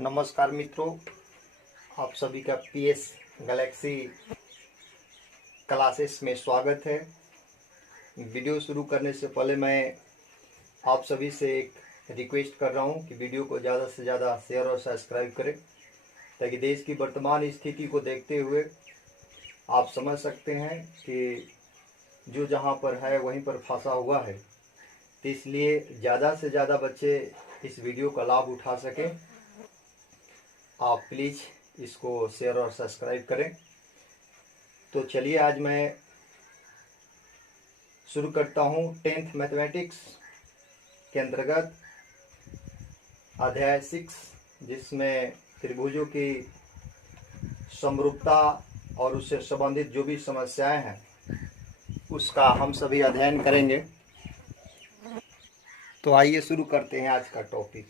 नमस्कार मित्रों, आप सभी का पीएस गैलेक्सी क्लासेस में स्वागत है। वीडियो शुरू करने से पहले मैं आप सभी से एक रिक्वेस्ट कर रहा हूं कि वीडियो को ज़्यादा से ज़्यादा शेयर और सब्सक्राइब करें, ताकि देश की वर्तमान स्थिति को देखते हुए आप समझ सकते हैं कि जो जहां पर है वहीं पर फंसा हुआ है। तो इसलिए ज़्यादा से ज़्यादा बच्चे इस वीडियो का लाभ उठा सकें। आप प्लीज़ इसको शेयर और सब्सक्राइब करें। तो चलिए आज मैं शुरू करता हूँ 10th मैथमेटिक्स के अंतर्गत अध्याय 6, जिसमें त्रिभुजों की समरूपता और उससे संबंधित जो भी समस्याएं हैं उसका हम सभी अध्ययन करेंगे। तो आइए शुरू करते हैं आज का टॉपिक।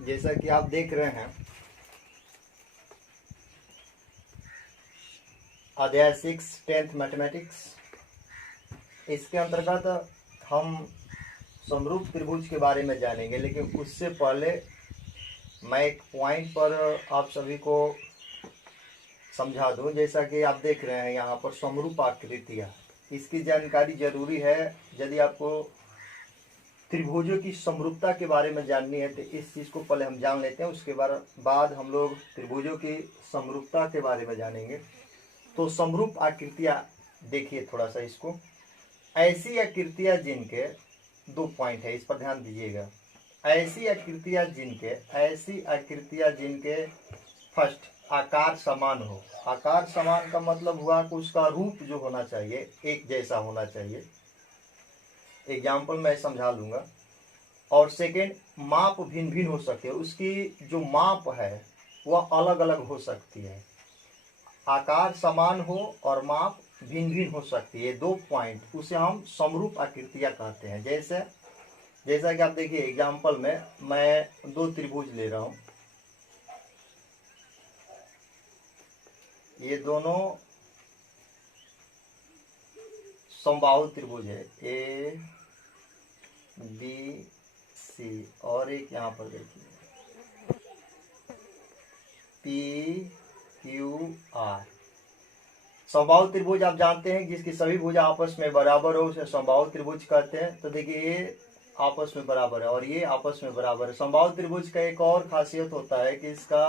जैसा कि आप देख रहे हैं, अध्याय 6 10th मैथमेटिक्स, इसके अंतर्गत हम समरूप त्रिभुज के बारे में जानेंगे। लेकिन उससे पहले मैं एक पॉइंट पर आप सभी को समझा दूं। जैसा कि आप देख रहे हैं यहाँ पर समरूप आकृतियाँ, इसकी जानकारी जरूरी है। यदि आपको त्रिभुजों की समरूपता के बारे में जाननी है तो इस चीज़ को पहले हम जान लेते हैं, उसके बाद हम लोग त्रिभुजों की समरूपता के बारे में जानेंगे। तो समरूप आकृतियां देखिए थोड़ा सा इसको। ऐसी आकृतियां जिनके दो पॉइंट है, इस पर ध्यान दीजिएगा। ऐसी आकृतियां जिनके फर्स्ट आकार समान हो। आकार समान का मतलब हुआ कि उसका रूप जो होना चाहिए एक जैसा होना चाहिए। एग्जाम्पल मैं समझा लूंगा। और सेकेंड, माप भिन्न भिन्न हो सकती है, उसकी जो माप है वह अलग अलग हो सकती है। आकार समान हो और माप भिन्न भिन्न हो सकती है, दो पॉइंट, उसे हम समरूप आकृतियां कहते हैं। जैसा कि आप देखिए एग्जाम्पल में मैं दो त्रिभुज ले रहा हूं। ये दोनों समबाहु त्रिभुज है, ए बी सी, और एक यहाँ पर देखिए पी क्यू आर। समबाहु त्रिभुज आप जानते हैं जिसकी सभी भुजा आपस में बराबर हो उसे समबाहु त्रिभुज कहते हैं। तो देखिए ये आपस में बराबर है और ये आपस में बराबर है। समबाहु त्रिभुज का एक और खासियत होता है कि इसका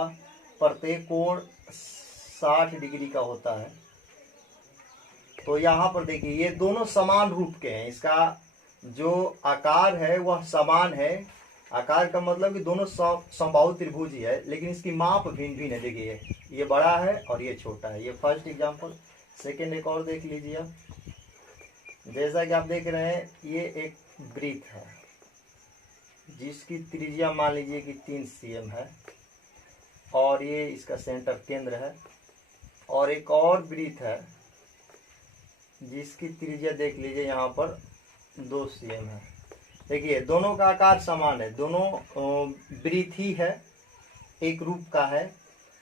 प्रत्येक कोण 60 डिग्री का होता है। तो यहाँ पर देखिए ये दोनों समान रूप के हैं, इसका जो आकार है वह समान है। आकार का मतलब कि दोनों समबाहु त्रिभुज ही है, लेकिन इसकी माप भिन्न भिन्न है। देखिए ये बड़ा है और ये छोटा है। ये फर्स्ट एग्जांपल। सेकंड एक और देख लीजिए आप। जैसा कि आप देख रहे हैं ये एक वृत्त है जिसकी त्रिज्या मान लीजिए कि 3 cm है और ये इसका सेंटर केंद्र है। और एक और वृत्त है जिसकी त्रिज्या देख लीजिए यहाँ पर 2 cm है। देखिए दोनों का आकार समान है, दोनों वृत्त ही है, एक रूप का है,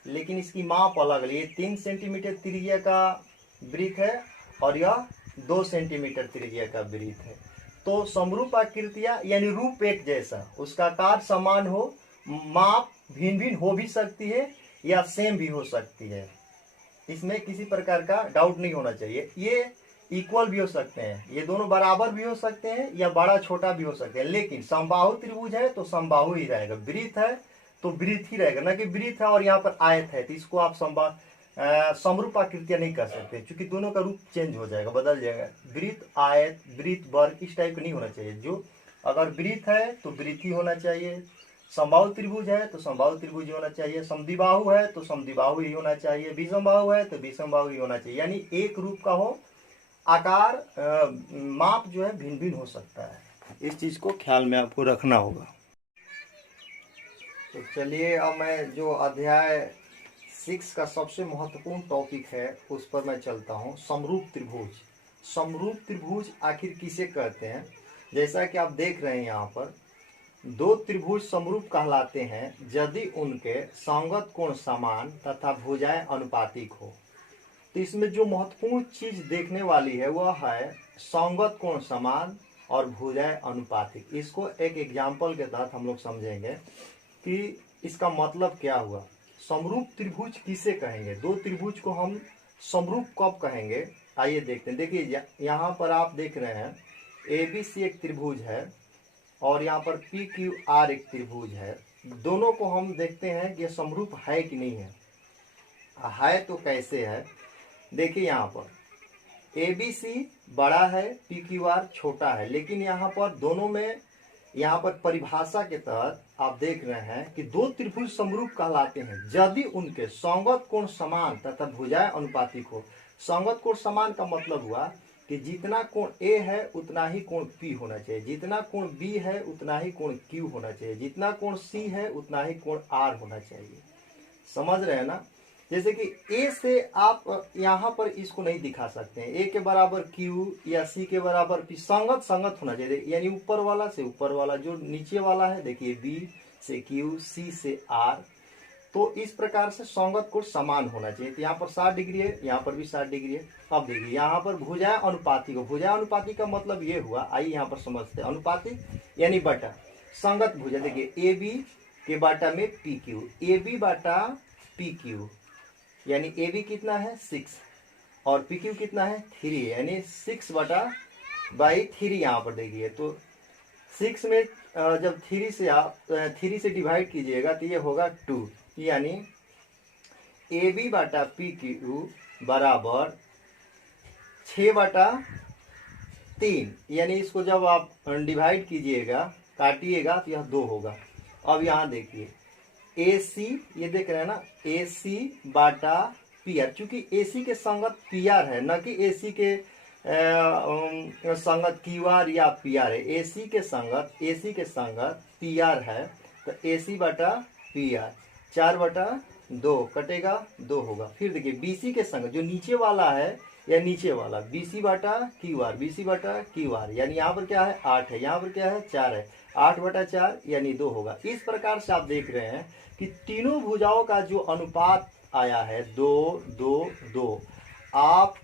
लेकिन इसकी माप अलग है। ये 3 सेंटीमीटर त्रिज्या का वृत्त है और यह 2 सेंटीमीटर त्रिज्या का वृत्त है। तो समरूप आकृतियां यानी रूप एक जैसा, उसका आकार समान हो, माप भिन्न भिन्न हो भी सकती है या सेम भी हो सकती है। इसमें किसी प्रकार का डाउट नहीं होना चाहिए। ये इक्वल भी हो सकते हैं, ये दोनों बराबर भी हो सकते हैं या बड़ा छोटा भी हो सकते हैं। लेकिन समबाहु त्रिभुज है तो समबाहु ही रहेगा, वृत्त है तो वृत्त ही रहेगा, ना कि वृत्त है और यहाँ पर आयत है तो इसको आप समरूप आकृतियां नहीं कर सकते, क्योंकि दोनों का रूप चेंज हो जाएगा, बदल जाएगा। वृत्त, आयत, वृत्त, वर्ग इस टाइप का नहीं होना चाहिए। जो अगर वृत्त है तो वृत्त ही होना चाहिए, समबाहु त्रिभुज है तो समबाहु त्रिभुज ही होना चाहिए, समद्विबाहु है तो समद्विबाहु ही होना चाहिए, विषमबाहु है तो विषमबाहु ही होना चाहिए। यानी एक रूप का हो, आकार माप जो है भिन्न भिन्न हो सकता है। इस चीज को ख्याल में आपको रखना होगा। तो चलिए अब मैं जो अध्याय 6 का सबसे महत्वपूर्ण टॉपिक है उस पर मैं चलता हूँ। समरूप त्रिभुज। समरूप त्रिभुज आखिर किसे कहते हैं? जैसा कि आप देख रहे हैं यहाँ पर दो त्रिभुज समरूप कहलाते हैं यदि उनके संगत कोण समान तथा भुजाएं अनुपातिक हो। तो इसमें जो महत्वपूर्ण चीज देखने वाली है वह है संगत कोण समान और भुजाएं अनुपातिक। इसको एक एग्जाम्पल के तहत हम लोग समझेंगे कि इसका मतलब क्या हुआ? समरूप त्रिभुज किसे कहेंगे? दो त्रिभुज को हम समरूप कब कहेंगे? आइए देखते हैं। देखिए यहाँ पर आप देख रहे हैं ABC एक त्रिभुज है और यहाँ पर PQR एक त्रिभुज है। दोनों को हम देखते हैं कि समरूप है कि नहीं है तो कैसे है? देखिए यहाँ पर ABC बड़ा है, PQR छोटा है, लेकिन यहाँ पर दोनों में यहाँ पर परिभाषा के तहत आप देख रहे हैं कि दो त्रिभुज समरूप कहलाते हैं यदि उनके संगत कोण समान तथा भुजाएं अनुपातिक हो। संगत कोण समान का मतलब हुआ कि जितना कोण A है उतना ही कोण P होना चाहिए, जितना कोण B है उतना ही कोण Q होना चाहिए, जितना कोण C है उतना ही कोण R होना चाहिए। समझ रहे हैं ना? जैसे कि A से आप यहाँ पर इसको नहीं दिखा सकते हैं, A के बराबर Q या C के बराबर P, संगत होना चाहिए। यानी ऊपर वाला से ऊपर वाला, जो नीचे वाला है देखिए B से Q, C से R, तो इस प्रकार से संगत कोण समान होना चाहिए। तो यहाँ पर 60 डिग्री है, यहाँ पर भी 60 डिग्री है। अब देखिए यहाँ पर भुजाएं अनुपातिक हो। भुजाएं अनुपातिक का मतलब ये हुआ, आइए यहाँ पर समझते हैं। अनुपातिक यानी बटा, संगत भुजा देखिए AB के बाटा में PQ, AB बाटा PQ, यानी AB कितना है 6 और PQ कितना है 3, यानी 6 बटा बाई 3। यहाँ पर देखिए तो 6 में जब 3 से आप 3 से डिवाइड कीजिएगा तो ये होगा 2, यानी AB बटा PQ बराबर 6 बटा 3, यानी इसको जब आप डिवाइड कीजिएगा, काटिएगा तो यह 2 होगा। अब यहाँ देखिए AC, ये देख रहे हैं ना, AC बाटा PR, चूंकि AC के संगत PR है, न कि AC के संगत QR या PR है। AC के संगत PR है, तो AC बटा PR 4 बटा 2 कटेगा 2 होगा। फिर देखिए BC के संगत जो नीचे वाला है या नीचे वाला BC बटा QR, यानी यहाँ पर क्या है 8 है, यहाँ पर क्या है 4 है, 8 बटा 4 यानी 2 होगा। इस प्रकार से आप देख रहे हैं कि तीनों भुजाओं का जो अनुपात आया है 2 2 2। आप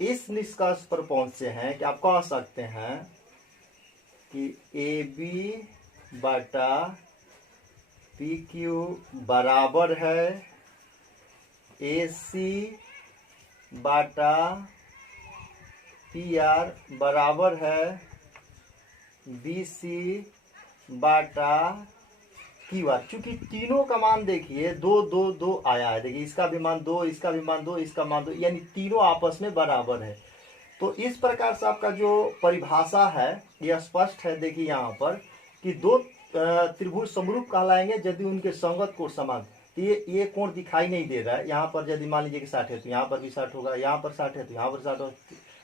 इस निष्कर्ष पर पहुंचे हैं कि आप कह सकते हैं कि AB बटा PQ बराबर है AC बाटा PR बराबर है BC बाटा QR। चूंकि तीनों का मान देखिए 2 2 2 आया है, देखिए इसका भी मान 2, इसका भी मान 2, इसका मान 2, यानी तीनों आपस में बराबर है। तो इस प्रकार से आपका जो परिभाषा है यह स्पष्ट है। देखिए यहाँ पर कि दो त्रिभुज समरूप कहलाएंगे यदि उनके संगत कोण समान। ये कोण दिखाई नहीं दे रहा है। यहाँ पर यदि मान लीजिए कि 60 है तो यहाँ पर भी 60 होगा, यहाँ पर 60 है तो यहाँ पर 60 होगा,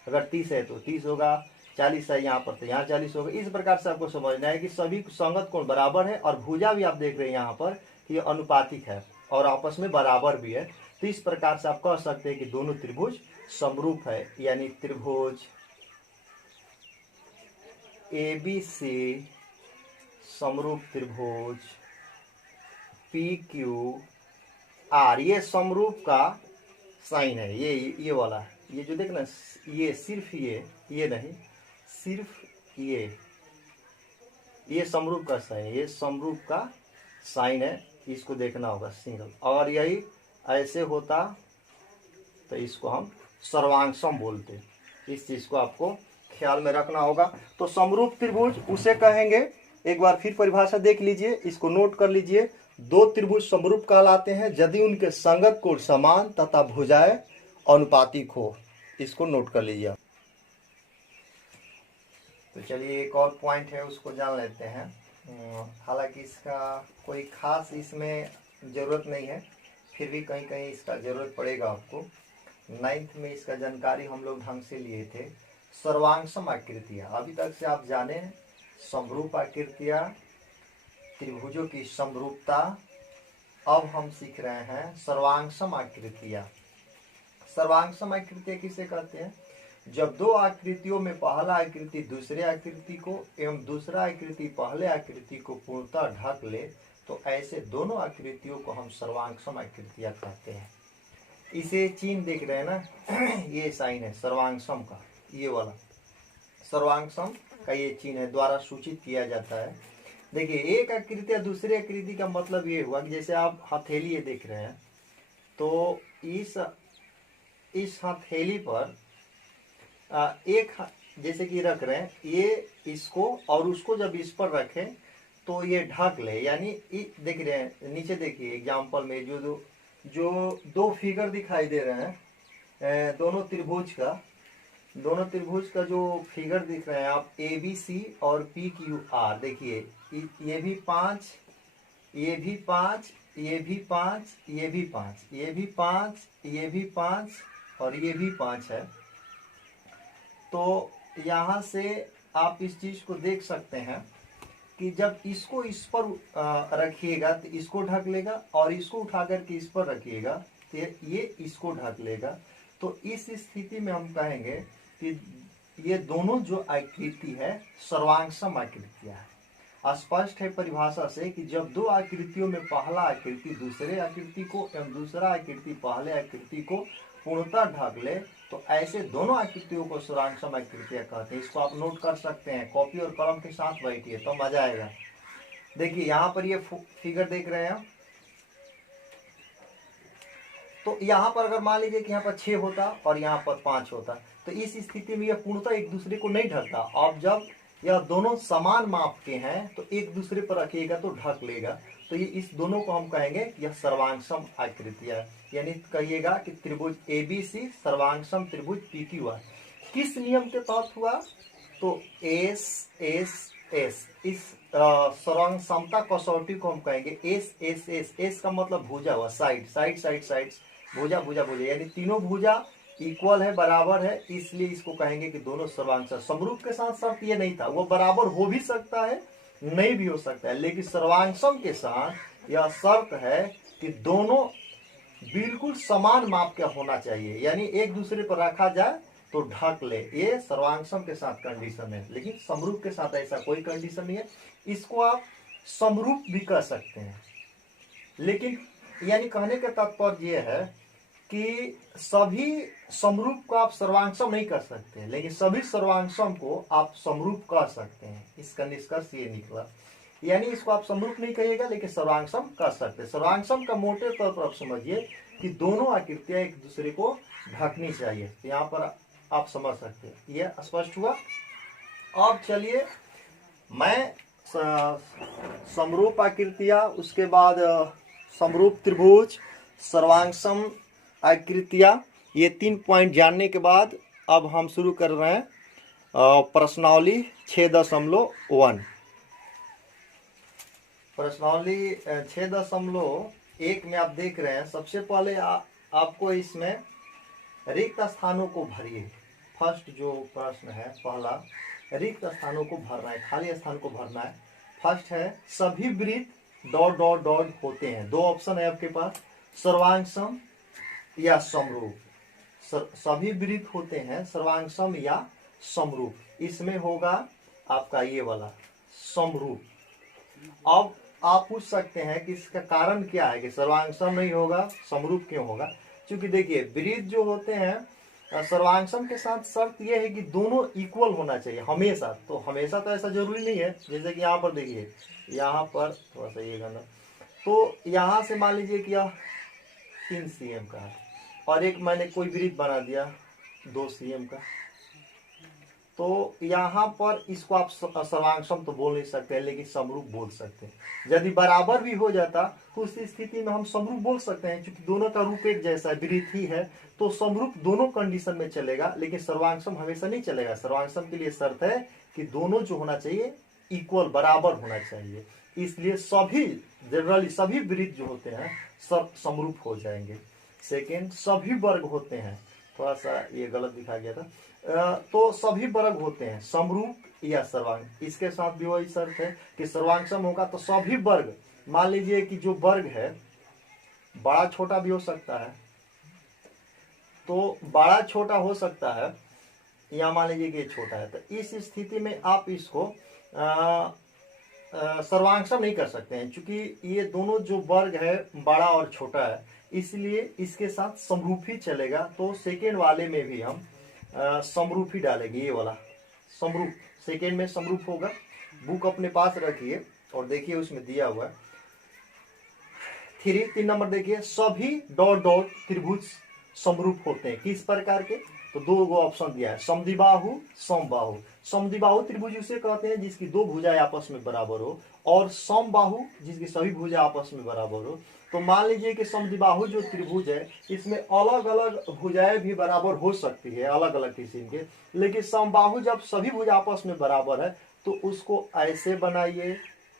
अगर 30 है तो 30 होगा, 40 है यहाँ पर तो यहाँ 40 होगा। इस प्रकार से आपको समझना है कि सभी संगत कोण बराबर है और भुजा भी आप देख रहे हैं यहाँ पर कि ये अनुपातिक है और आपस में बराबर भी है। तो इस प्रकार से आप कह सकते हैं कि दोनों त्रिभुज समरूप है, यानी त्रिभुज ABC समरूप त्रिभुज PQR, ये समरूप का साइन है। ये वाला, ये जो देखना, ये सिर्फ ये नहीं, सिर्फ ये समरूप का साइन है, ये समरूप का साइन है, इसको देखना होगा सिंगल। और यही ऐसे होता तो इसको हम सर्वांगसम बोलते। इस चीज को आपको ख्याल में रखना होगा। तो समरूप त्रिभुज उसे कहेंगे, एक बार फिर परिभाषा देख लीजिए, इसको नोट कर लीजिए। दो त्रिभुज समरूप कहलाते हैं यदि उनके संगत कोण समान तथा भुजाएं अनुपातिक हो। इसको नोट कर लीजिए। तो चलिए एक और पॉइंट है उसको जान लेते हैं। हालांकि इसका कोई खास इसमें जरूरत नहीं है, फिर भी कहीं कहीं इसका जरूरत पड़ेगा आपको। 9th में इसका जानकारी हम लोग ढंग से लिए थे। सर्वांगसम आकृतियां, अभी तक से आप जाने समरूप आकृतियां, त्रिभुजों की समरूपता। अब हम सीख रहे हैं सर्वांगसम आकृतियां। सर्वांगसम आकृतियां किसे कहते हैं? जब दो आकृतियों में पहला आकृति दूसरे आकृति को एवं दूसरा आकृति पहले आकृति को पूर्णतः ढक ले, तो ऐसे दोनों आकृतियों को हम सर्वांगसम आकृतियां कहते हैं। इसे चिन्ह देख रहे हैं ना, ये साइन है सर्वांगसम का, ये वाला सर्वांगसम का ये चिन्ह है, द्वारा सूचित किया जाता है। देखिए एक आकृति या दूसरी आकृति का मतलब ये हुआ कि जैसे आप हथेली ये देख रहे हैं, तो इस हथेली पर एक जैसे कि रख रहे हैं, ये इसको और उसको जब इस पर रखें तो ये ढक ले, यानी देख रहे हैं नीचे देखिए एग्जाम्पल में जो दो फिगर दिखाई दे रहे हैं, दोनों त्रिभुज का जो फिगर दिख रहे हैं आप, ABC और PQR, देखिए ये भी 5, ये भी 5, ये भी 5, ये भी 5, ये भी 5, ये भी 5 और ये भी 5 है। तो यहाँ से आप इस चीज को देख सकते हैं कि जब इसको इस पर रखिएगा तो इसको ढक लेगा, और इसको उठा करके इस पर रखिएगा तो ये इसको ढक लेगा। तो इस स्थिति में हम कहेंगे कि ये दोनों जो आकृति है सर्वांगसम आकृतियां है। स्पष्ट है परिभाषा से कि जब दो आकृतियों में पहला आकृति दूसरे आकृति को एवं दूसरा आकृति पहले आकृति को पूर्णतः ढक ले तो ऐसे दोनों आकृतियों को सर्वांगसम आकृतियां कहते हैं। इसको आप नोट कर सकते हैं, कॉपी और कलम के साथ बैठिए तो मजा आएगा। देखिए यहाँ पर ये फिगर देख रहे हैं, तो यहाँ पर अगर मान लीजिए कि यहाँ पर 6 होता और यहाँ पर 5 होता, तो इस स्थिति में यह पूर्णतः एक दूसरे को नहीं ढकता। अब जब यह दोनों समान माप के हैं तो एक दूसरे पर रखिएगा तो ढक लेगा। तो ये इस दोनों को हम कहेंगे यह सर्वांगसम आकृतियां है। यानी कहिएगा कि त्रिभुज ABC सर्वांगसम त्रिभुज PQR किस नियम के तहत हुआ, तो एस इस सर्वांग समता कसौटी को हम कहेंगे एस का मतलब भुजा हुआ, साइड भुजा यानी तीनों भुजा इक्वल है, बराबर है, इसलिए इसको कहेंगे कि दोनों सर्वांग। समरूप के साथ शर्त ये नहीं था, वो बराबर हो भी सकता है नहीं भी हो सकता है, लेकिन सर्वांगसम के साथ यह शर्त है कि दोनों बिल्कुल समान माप का होना चाहिए, यानी एक दूसरे पर रखा जाए तो ढक ले। ये सर्वांगसम के साथ कंडीशन है, लेकिन समरूप के साथ ऐसा कोई कंडीशन नहीं है। इसको आप समरूप भी कह सकते हैं, लेकिन यानी कहने का तात्पर्य यह है कि सभी समरूप को आप सर्वांगसम नहीं कर सकते, लेकिन सभी सर्वांगसम को आप समरूप कर सकते हैं। इसका निष्कर्ष ये निकला, यानी इसको आप समरूप नहीं कहिएगा लेकिन सर्वांगसम कर सकते हैं। सर्वांगसम का मोटे तौर पर आप समझिए कि दोनों आकृतियां एक दूसरे को ढकनी चाहिए। यहाँ पर आप समझ सकते हैं, यह स्पष्ट हुआ। अब चलिए मैं समरूप आकृतियां, उसके बाद समरूप त्रिभुज, सर्वांगसम आकृतियां, ये 3 पॉइंट जानने के बाद अब हम शुरू कर रहे हैं प्रश्नावली 6.1। प्रश्नावली 6.1 में आप देख रहे हैं, सबसे पहले आपको इसमें रिक्त स्थानों को भरिए। फर्स्ट जो प्रश्न है पहला, रिक्त स्थानों को भरना है, खाली स्थान को भरना है। फर्स्ट है सभी वृत्त ... होते हैं। 2 ऑप्शन है आपके पास, सर्वांगसम या समरूप। सभी वृत्त होते हैं सर्वांगसम या समरूप। इसमें होगा आपका ये वाला समरूप। अब आप पूछ सकते हैं कि इसका कारण क्या है कि सर्वांगसम नहीं होगा, समरूप क्यों होगा? क्योंकि देखिए वृत्त जो होते हैं सर्वांगसम के साथ शर्त यह है कि दोनों इक्वल होना चाहिए हमेशा। तो हमेशा तो ऐसा जरूरी नहीं है, जैसे कि यहाँ पर देखिए, यहाँ पर थोड़ा सा ये गंदा, तो यहाँ से मान लीजिए कि यह 3 cm का है और एक मैंने कोई वृत्त बना दिया 2 cm का, तो यहाँ पर इसको आप सर्वांगसम तो बोल नहीं सकते लेकिन समरूप बोल सकते हैं। यदि बराबर भी हो जाता तो उस स्थिति में हम समरूप बोल सकते हैं, क्योंकि दोनों का रूप एक जैसा वृत्त ही है। तो समरूप दोनों कंडीशन में चलेगा, लेकिन सर्वांगसम हमेशा नहीं चलेगा। सर्वांगसम के लिए शर्त है कि दोनों जो होना चाहिए इक्वल, बराबर होना चाहिए। इसलिए सभी जनरली सभी वृत्त जो होते हैं सब समरूप हो जाएंगे। सेकेंड, सभी वर्ग होते हैं, थोड़ा सा ये गलत दिखा गया था, तो सभी वर्ग होते हैं समरूप या सर्वांग। इसके साथ भी वही शर्त है कि सर्वांगसम होगा तो सभी वर्ग, मान लीजिए कि जो वर्ग है बड़ा छोटा भी हो सकता है, तो बड़ा छोटा हो सकता है, या मान लीजिए कि ये छोटा है, तो इस स्थिति में आप इसको सर्वांगसम नहीं कर सकते हैं, क्योंकि ये दोनों जो वर्ग है बड़ा और छोटा है, इसलिए इसके साथ समरूप ही चलेगा। तो सेकेंड वाले में भी हम समरूप ही डालेंगे, ये वाला समरूप सेकेंड में समरूप होगा। बुक अपने पास रखिए, और देखिए उसमें दिया हुआ है 3 नंबर देखिए, सभी डॉट डॉट त्रिभुज समरूप होते हैं। किस प्रकार के? तो दो गो ऑप्शन दिया है, समद्विबाहु समबाहु। समद्विबाहु त्रिभुज उसे कहते हैं जिसकी दो भुजाएं आपस में बराबर हो, और समबाहु जिसकी सभी भुजाएं आपस में बराबर हो। तो मान लीजिए कि समद्विबाहु जो त्रिभुज है इसमें अलग अलग भुजाएं भी बराबर हो सकती है, अलग अलग किस्म के, लेकिन समबाहु जब सभी भुजा आपस में बराबर है तो उसको ऐसे बनाइए,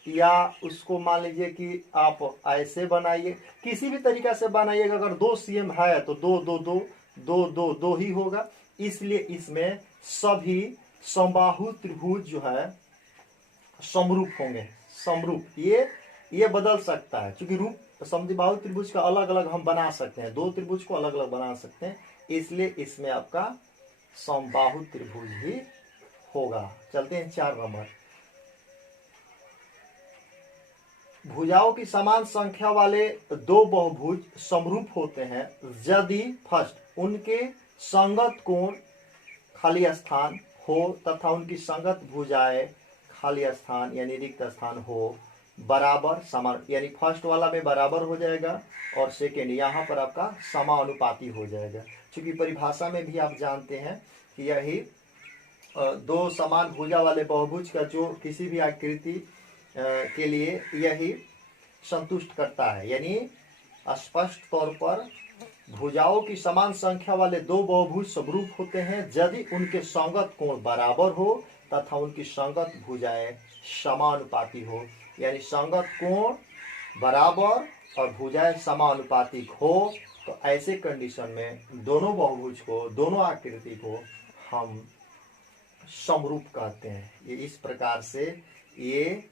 या उसको मान लीजिए कि आप ऐसे बनाइए, किसी भी तरीका से बनाइएगा। अगर 2 CM है तो 2 2 2 2 2 2 ही होगा। इसलिए इसमें सभी समबाहु त्रिभुज जो है समरूप होंगे। समरूप ये बदल सकता है, क्योंकि रूप समद्विबाहु त्रिभुज का अलग अलग हम बना सकते हैं, 2 त्रिभुज को अलग अलग बना सकते हैं, इसलिए इसमें आपका समबाहु त्रिभुज ही होगा। चलते हैं 4 नंबर। भुजाओं की समान संख्या वाले दो बहुभुज समरूप होते हैं यदि फर्स्ट उनके संगत कोण खाली स्थान हो तथा उनकी संगत भुजाएं खाली स्थान यानी रिक्त स्थान हो बराबर समान, यानी फर्स्ट वाला में बराबर हो जाएगा और सेकेंड यहाँ पर आपका समानुपाती हो जाएगा। क्योंकि परिभाषा में भी आप जानते हैं कि यही दो समान भुजा वाले बहुभुज का जो किसी भी आकृति के लिए यही संतुष्ट करता है, यानी स्पष्ट तौर पर भुजाओं की समान संख्या वाले दो बहुभुज समरूप होते हैं यदि उनके संगत कोण बराबर हो तथा उनकी संगत भुजाएं समानुपाती हो, यानी संगत कोण बराबर और भुजाएं समानुपातिक हो। तो ऐसे कंडीशन में दोनों बहुभुज को, दोनों आकृति को हम समरूप कहते हैं। ये इस प्रकार से ये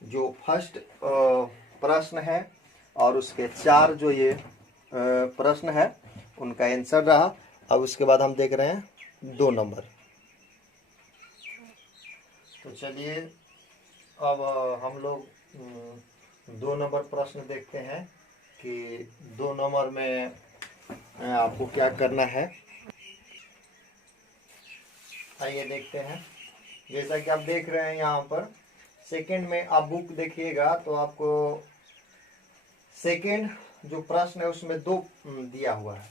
जो फर्स्ट प्रश्न है और उसके 4 जो ये प्रश्न है उनका आंसर रहा। अब उसके बाद हम देख रहे हैं 2 नंबर। तो चलिए अब हम लोग 2 नंबर प्रश्न देखते हैं कि 2 नंबर में आपको क्या करना है। आइए देखते हैं। जैसा कि आप देख रहे हैं यहाँ पर सेकंड में आप बुक देखिएगा तो आपको सेकंड जो प्रश्न है उसमें 2 दिया हुआ है।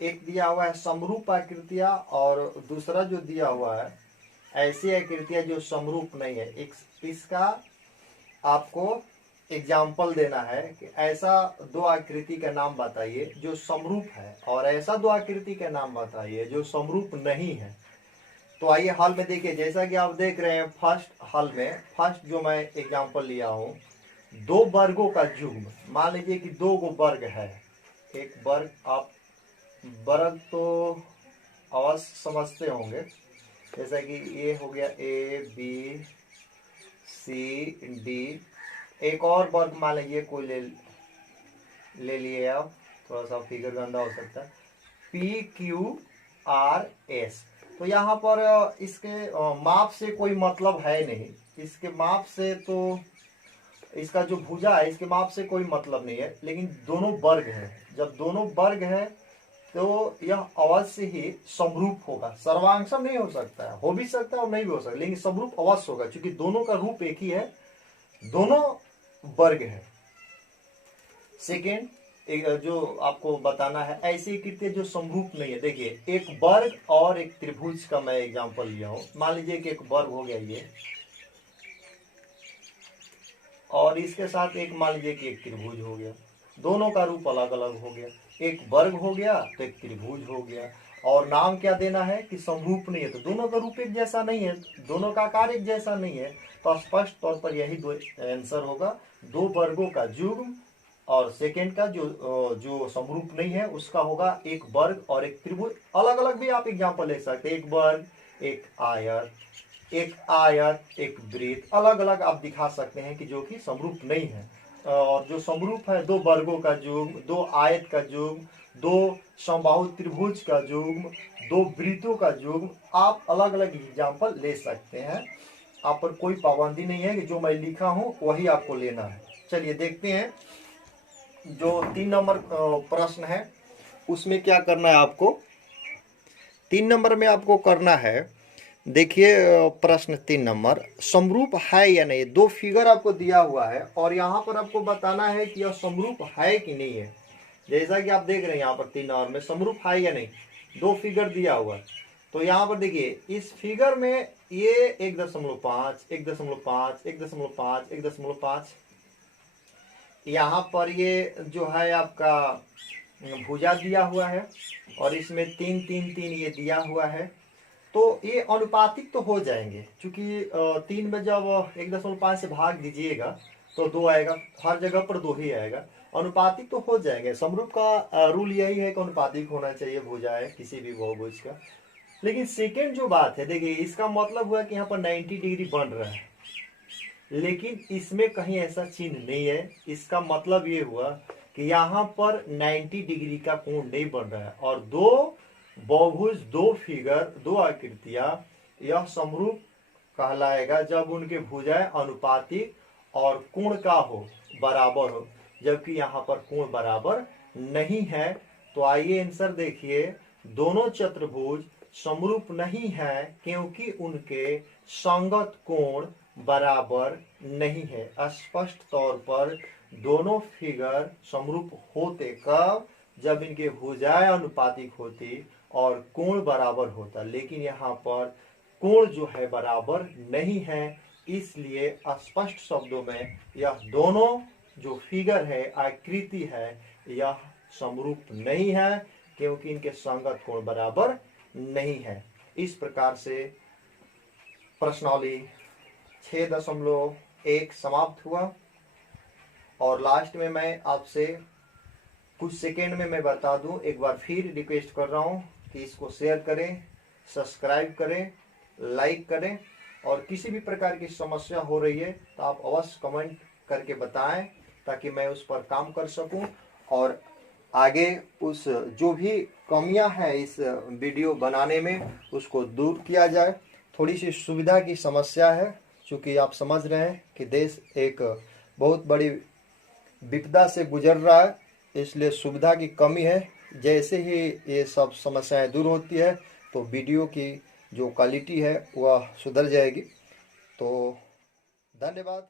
एक दिया हुआ है समरूप आकृतियां और दूसरा जो दिया हुआ है ऐसी आकृतियां जो समरूप नहीं है। इसका आपको एग्जाम्पल देना है कि ऐसा 2 आकृति का नाम बताइए जो समरूप है और ऐसा 2 आकृति का नाम बताइए जो समरूप नहीं है। तो आइए हल में देखिए, जैसा कि आप देख रहे हैं फर्स्ट हल में, फर्स्ट जो मैं एग्जांपल लिया हूँ 2 वर्गों का युग्म। मान लीजिए कि 2 गो वर्ग है, एक वर्ग, आप वर्ग तो अवश्य समझते होंगे, जैसा कि ये हो गया A B C D। एक और वर्ग मान लीजिए कोई ले लिए आप, थोड़ा सा फिगर गंदा हो सकता है, P Q R S। तो यहाँ पर इसके माप से कोई मतलब है नहीं, इसके माप से तो इसका जो भुजा है इसके माप से कोई मतलब नहीं है, लेकिन दोनों वर्ग हैं। जब दोनों वर्ग हैं तो यह अवश्य ही समरूप होगा। सर्वांशम नहीं हो सकता है, हो भी सकता है और नहीं भी हो सकता, लेकिन समरूप अवश्य होगा क्योंकि दोनों का रूप एक ही है, दोनों वर्ग है। सेकेंड जो आपको बताना है ऐसी आकृतियां जो समरूप नहीं है। देखिए एक वर्ग और एक त्रिभुज का मैं एग्जांपल लिया हूं। मान लीजिए कि एक वर्ग हो गया ये, और इसके साथ एक मान लीजिए कि एक त्रिभुज हो गया, दोनों का रूप अलग अलग हो गया। एक वर्ग हो गया तो एक त्रिभुज हो गया, और नाम क्या देना है कि समरूप नहीं है। तो दोनों का रूप एक जैसा नहीं है, दोनों का आकार एक जैसा नहीं है, तो स्पष्ट तौर पर यही आंसर होगा, 2 वर्गों का युग्म। और सेकेंड का जो समरूप नहीं है उसका होगा एक वर्ग और एक त्रिभुज। अलग अलग भी आप एग्जांपल ले सकते हैं, एक वर्ग, एक आयत, एक वृत्त, अलग अलग आप दिखा सकते हैं कि जो कि समरूप नहीं है। और जो समरूप है 2 वर्गों का युग्म, 2 आयत का युग्म, 2 समबाहु त्रिभुज का युग्म, 2 वृत्तों का युग्म, आप अलग अलग एग्जांपल ले सकते हैं। आप पर कोई पाबंदी नहीं है कि जो मैं लिखा हूं वही आपको लेना है। चलिए देखते हैं जो 3 नंबर प्रश्न है उसमें क्या करना है आपको। 3 नंबर में आपको करना है देखिए प्रश्न 3 नंबर, समरूप है या नहीं। दो फिगर आपको दिया हुआ है और यहाँ पर आपको बताना है कि यह समरूप है कि नहीं है। जैसा कि आप देख रहे हैं यहाँ पर 3 नंबर में समरूप है या नहीं, दो फिगर दिया हुआ है। तो यहाँ पर देखिए इस फिगर में ये 1.5, 1.5, 1.5, 1.5, यहाँ पर ये जो है आपका भुजा दिया हुआ है और इसमें 3, 3, 3 ये दिया हुआ है। तो ये अनुपातिक तो हो जाएंगे, क्योंकि 3 में जब 1.5 से भाग दीजिएगा तो 2 आएगा, हर जगह पर 2 ही आएगा। अनुपातिक तो हो जाएंगे। समरूप का रूल यही है कि अनुपातिक होना चाहिए भुजाएं किसी भी बहुभुज का। लेकिन सेकेंड जो बात है, देखिए इसका मतलब हुआ कि यहाँ पर 90 डिग्री बन रहा है, लेकिन इसमें कहीं ऐसा चिन्ह नहीं है। इसका मतलब ये हुआ कि यहाँ पर 90 डिग्री का कोण नहीं बन रहा है। और दो बहुभुज, दो फिगर, दो आकृतियां, यह समरूप कहलाएगा जब उनके भुजाएं अनुपातिक और कोण का हो, बराबर हो। जबकि यहाँ पर कोण बराबर नहीं है। तो आइए आंसर देखिए, दोनों चतुर्भुज समरूप नहीं है क्योंकि उनके संगत कोण बराबर नहीं है। स्पष्ट तौर पर दोनों फिगर समरूप होते कब, जब इनके भुजाएं अनुपातिक होती और कोण बराबर होता। लेकिन यहाँ पर कोण जो है बराबर नहीं है, इसलिए स्पष्ट शब्दों में यह दोनों जो फिगर है, आकृति है, यह समरूप नहीं है क्योंकि इनके संगत कोण बराबर नहीं है। इस प्रकार से प्रश्नावली 6.1 समाप्त हुआ। और लास्ट में मैं आपसे कुछ सेकेंड में मैं बता दूं, एक बार फिर रिक्वेस्ट कर रहा हूं कि इसको शेयर करें, सब्सक्राइब करें, लाइक करें। और किसी भी प्रकार की समस्या हो रही है तो आप अवश्य कमेंट करके बताएं ताकि मैं उस पर काम कर सकूं और आगे उस जो भी कमियां हैं इस वीडियो बनाने में उसको दूर किया जाए। थोड़ी सी सुविधा की समस्या है, क्योंकि आप समझ रहे हैं कि देश एक बहुत बड़ी विपदा से गुजर रहा है, इसलिए सुविधा की कमी है। जैसे ही ये सब समस्याएं दूर होती है तो वीडियो की जो क्वालिटी है वह सुधर जाएगी। तो धन्यवाद।